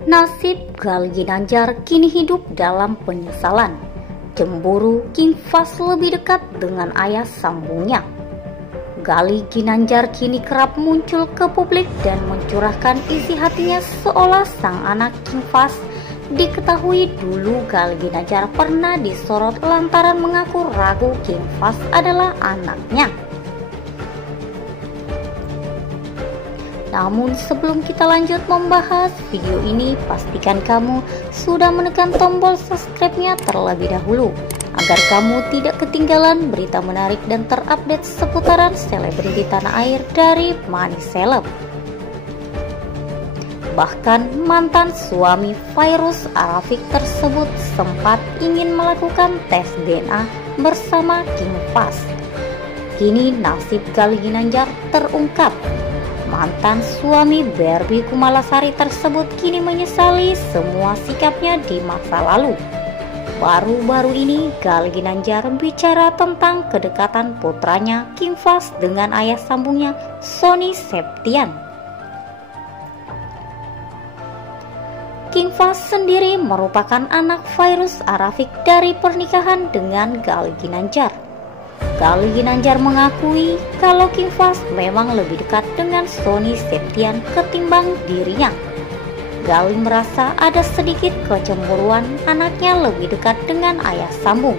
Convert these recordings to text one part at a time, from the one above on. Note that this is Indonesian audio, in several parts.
Nasib Gali Ginanjar kini hidup dalam penyesalan. Cemburu King Fahz lebih dekat dengan ayah sambungnya. Gali Ginanjar kini kerap muncul ke publik dan mencurahkan isi hatinya seolah sang anak King Fahz. Diketahui dulu Gali Ginanjar pernah disorot lantaran mengaku ragu King Fahz adalah anaknya. Namun sebelum kita lanjut membahas video ini, pastikan kamu sudah menekan tombol subscribe-nya terlebih dahulu agar kamu tidak ketinggalan berita menarik dan terupdate seputaran selebriti tanah air dari Money Celeb. Bahkan mantan suami Fairuz Arafik tersebut sempat ingin melakukan tes DNA bersama King Fahz. Kini nasib Gali Ginanjar terungkap. Mantan suami Barbie Kumalasari tersebut kini menyesali semua sikapnya di masa lalu. Baru-baru ini Gali Ginanjar bicara tentang kedekatan putranya King Fahz dengan ayah sambungnya Sony Septian. King Fahz sendiri merupakan anak Fairuz Arafik dari pernikahan dengan Gali Ginanjar. Gali Ginanjar mengakui kalau King Fahz memang lebih dekat dengan Sony Septian ketimbang dirinya. Gali merasa ada sedikit kecemburuan anaknya lebih dekat dengan ayah sambung.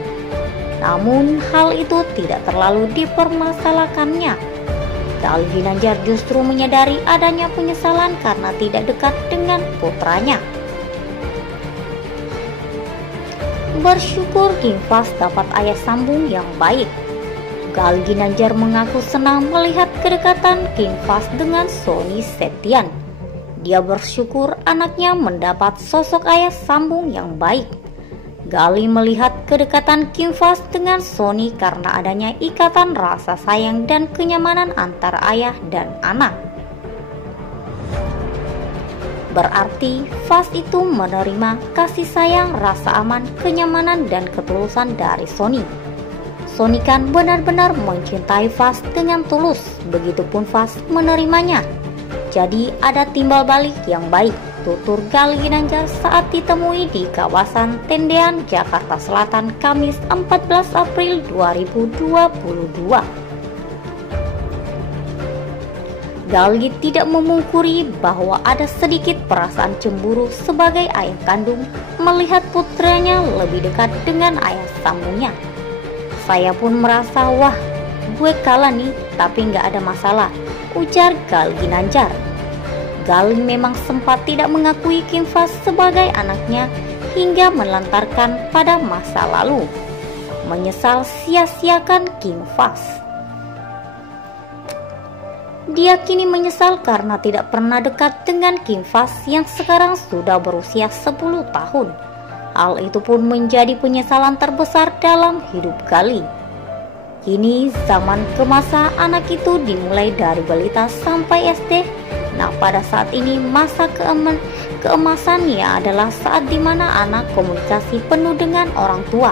Namun hal itu tidak terlalu dipermasalahkannya. Gali Ginanjar justru menyadari adanya penyesalan karena tidak dekat dengan putranya. Bersyukur King Fahz dapat ayah sambung yang baik. Gali Ginanjar mengaku senang melihat kedekatan King Fahz dengan Sony Septian. Dia bersyukur anaknya mendapat sosok ayah sambung yang baik. Gali melihat kedekatan King Fahz dengan Sony karena adanya ikatan rasa sayang dan kenyamanan antara ayah dan anak. Berarti Fahz itu menerima kasih sayang, rasa aman, kenyamanan, dan ketulusan dari Sony. Sony kan benar-benar mencintai Fahz dengan tulus, begitupun Fahz menerimanya. Jadi ada timbal balik yang baik, tutur Gali Ginanjar saat ditemui di kawasan Tendean, Jakarta Selatan, Kamis 14 April 2022. Gali tidak memungkiri bahwa ada sedikit perasaan cemburu sebagai ayah kandung melihat putranya lebih dekat dengan ayah sambungnya. Saya pun merasa, wah, gue kalah nih, tapi nggak ada masalah, ujar Gali Ginanjar. Gali memang sempat tidak mengakui King Fahz sebagai anaknya hingga melantarkan pada masa lalu, menyesal sia-siakan King Fahz. Dia kini menyesal karena tidak pernah dekat dengan King Fahz yang sekarang sudah berusia 10 tahun. Hal itu pun menjadi penyesalan terbesar dalam hidup Gali. Kini zaman kemasa anak itu dimulai dari balita sampai SD. Nah, pada saat ini masa keemasannya adalah saat dimana anak komunikasi penuh dengan orang tua.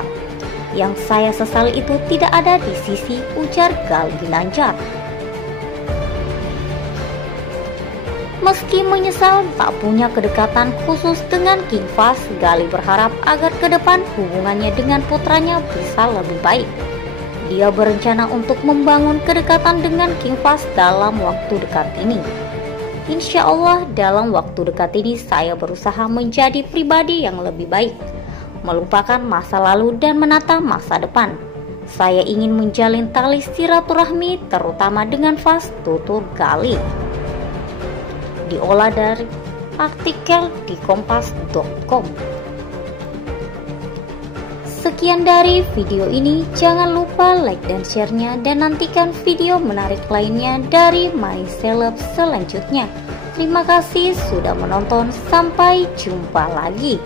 Yang saya sesali itu tidak ada di sisi, ujar Gali Ginanjar. Meski menyesal tak punya kedekatan khusus dengan King Fahz, Gali berharap agar ke depan hubungannya dengan putranya bisa lebih baik. Dia berencana untuk membangun kedekatan dengan King Fahz dalam waktu dekat ini. Insya Allah dalam waktu dekat ini saya berusaha menjadi pribadi yang lebih baik, melupakan masa lalu dan menata masa depan. Saya ingin menjalin tali silaturahmi terutama dengan Fahz, tutur Gali. Diolah dari artikel di kompas.com. Sekian dari video ini, jangan lupa like dan share-nya dan nantikan video menarik lainnya dari Money Celeb selanjutnya. Terima kasih sudah menonton, sampai jumpa lagi.